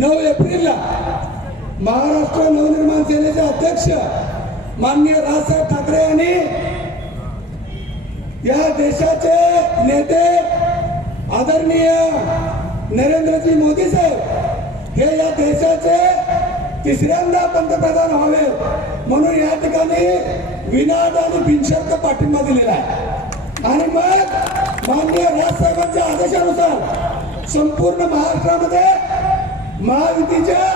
नऊ एप्रिलला महाराष्ट्र नवनिर्माण सेनेचे अध्यक्ष माननीय राजसाहेब ठाकरे यांनी या देशाचे नेते आदरणीय नरेंद्रजी मोदी साहेब हे या देशाचे तिसऱ्यांदा पंतप्रधान व्हावे म्हणून या ठिकाणी विनाद आणि बिनशर्त पाठिंबा दिलेला आहे. आणि मग माननीय राजसाहेबांच्या आदेशानुसार संपूर्ण महाराष्ट्रामध्ये महायुतीच्या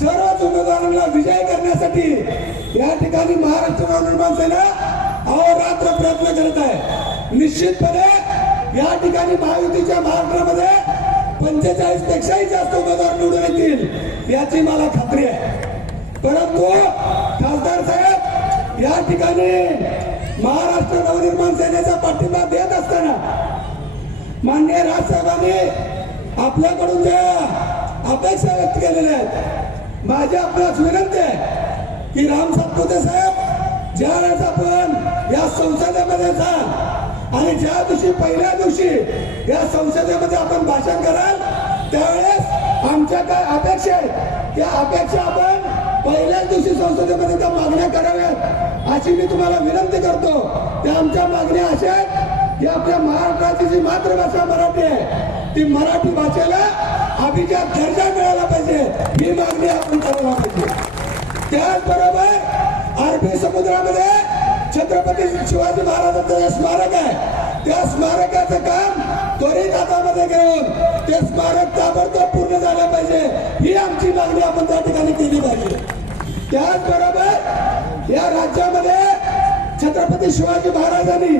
सर्वच उमेदवारांना विजय करण्यासाठी या ठिकाणी महाराष्ट्र नवनिर्माण सेना अहोरात्र प्रयत्न करत आहे. निश्चितपणे या ठिकाणी महायुतीच्या महाराष्ट्रामध्ये पंचेचाळीस पेक्षाही जास्त उमेदवार निवडून येतील याची मला खात्री आहे. परंतु खासदार साहेब या ठिकाणी महाराष्ट्र नवनिर्माण सेनेचा पाठिंबा देत असताना माननीय राजसाहेबांनी आपल्याकडून ज्या अपेक्षा व्यक्त केलेल्या आहेत. माझी आपणास विनंती आहे की राम सातपुते साहेब ज्या वेळेस आपण या संसदेमध्ये जाल आणि ज्या दिवशी पहिल्या दिवशी या संसदेमध्ये आपण भाषण कराल त्यावेळेस आमच्या काय अपेक्षा आहेत? त्या अपेक्षा आपण पहिल्याच दिवशी संसदेमध्ये त्या मागण्या कराव्यात अशी मी तुम्हाला विनंती करतो. त्या आमच्या मागण्या अशा आहेत ही आपल्या महाराष्ट्राची जी मातृभाषा मराठी आहे ती मराठी भाषेला अभिजात दर्जा मिळाला पाहिजे. ही मागणी आपण करायला पाहिजे. त्याचबरोबर अरबी समुद्रामध्ये छत्रपती शिवाजी महाराजांचं जे स्मारक आहे त्या स्मारकाचं काम त्वरित हातामध्ये घेऊन ते स्मारक ताबडतोब पूर्ण झालं पाहिजे. ही आमची मागणी आपण त्या ठिकाणी केली पाहिजे. त्याचबरोबर या राज्यामध्ये छत्रपती शिवाजी महाराजांनी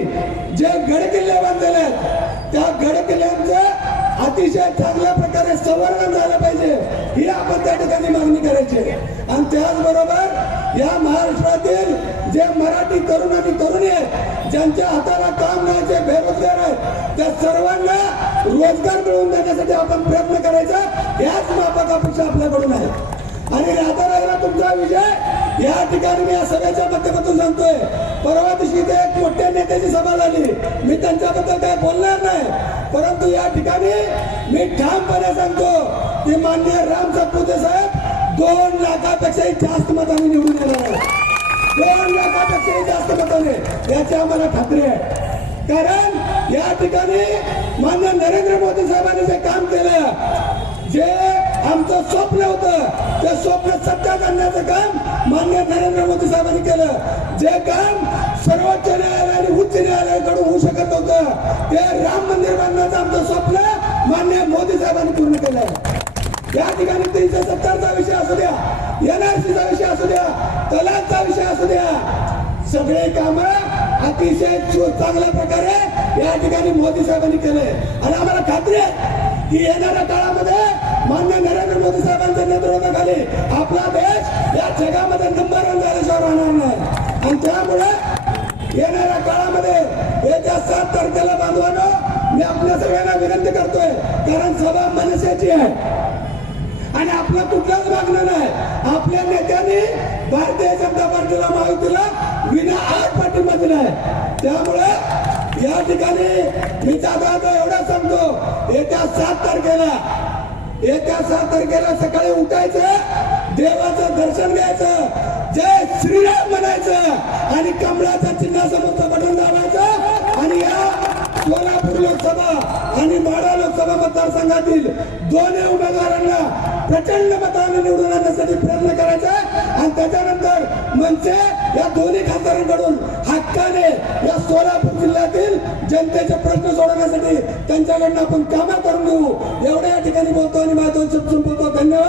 जे गड किल्ले बांधलेले आहेत त्या गड किल्ल्यांचं अतिशय चांगल्या प्रकारे संवर्धन झालं पाहिजे ही आपण त्या ठिकाणी मागणी करायची आहे. आणि त्याचबरोबर या महाराष्ट्रातील जे मराठी तरुण आणि तरुणी आहेत ज्यांच्या हाताला काम नाही जे बेरोजगार आहेत त्या सर्वांना रोजगार मिळवून देण्यासाठी आपण प्रयत्न करायचा याच मापक अपेक्षा आपल्याकडून आहे आणि तुमचा विजय या ठिकाणी मी या सगळ्याच्या माध्यमातून सांगतोय. परवा दिवशी इथे एक मोठ्या नेत्याची सभा झाली. मी त्यांच्याबद्दल काय बोलणार नाही. परंतु या ठिकाणी मी ठामपणे सांगतो की माननीय राम सातपुते साहेब दोन लाखापेक्षाही जास्त मतांनी निवडून येणार दोन लाखापेक्षाही जास्त मताने. याची आम्हाला खात्री आहे. कारण या ठिकाणी मान्य नरेंद्र मोदी साहेबांनी जे काम केलं जे आमचं स्वप्न होतं ते स्वप्न करण्याचं काम मान्य नरेंद्र मोदी साहेबांनी केलं. जे काम सर्वोच्च न्यायालय आणि उच्च न्यायालयाकडून होऊ शकत होतं ते राम मंदिर बांधण्याचं आमचं स्वप्न मान्य मोदी साहेबांनी पूर्ण केलं या ठिकाणी तीनशे सत्तरचा विषय असू द्या एनआरसीचा विषय असू द्या तलाकचा विषय असू द्या सगळे काम अतिशय चांगल्या प्रकारे या ठिकाणी मोदी साहेबांनी केले आणि आम्हाला खात्री आहे की येणाऱ्या काळामध्ये मान्य नरेंद्र मोदी साहेबांच्या नेतृत्वाखाली आपला देश या जगामध्ये नंबर वन झाल्याशिवाय राहणार नाही. आणि त्यामुळे येणाऱ्या काळामध्ये येत्या सात तारखेला बांधवानो मी आपल्या सगळ्यांना विनंती करतोय कारण सभा मनसेची आहे. आणि आपलं कुठलंच मागणं नाही. आपल्या नेत्यांनी भारतीय जनता पार्टीला महायुतीला विना आठ पाठिंबा दिलाय त्यामुळे या ठिकाणी मी जाता एवढा सांगतो येत्या सात तारखेला येत्या सात तारखेला सकाळी उठायचं देवाचं दर्शन घ्यायचं जय श्रीराम म्हणायचं आणि कमळाचा चिन्हासमोरचं बटन मतदारसंघातील दोन्ही उमेदवारांना प्रचंड मताने निवडून आणण्यासाठी प्रयत्न करायचा आणि त्याच्यानंतर मनसे या दोन्ही खासदारांकडून हक्काने या सोलापूर जिल्ह्यातील जनतेचे प्रश्न सोडवण्यासाठी त्यांच्याकडनं आपण कामं करून घेऊ. एवढ्या या ठिकाणी बोलतो आणि माझ्या दोन शब्द संपवतो धन्यवाद.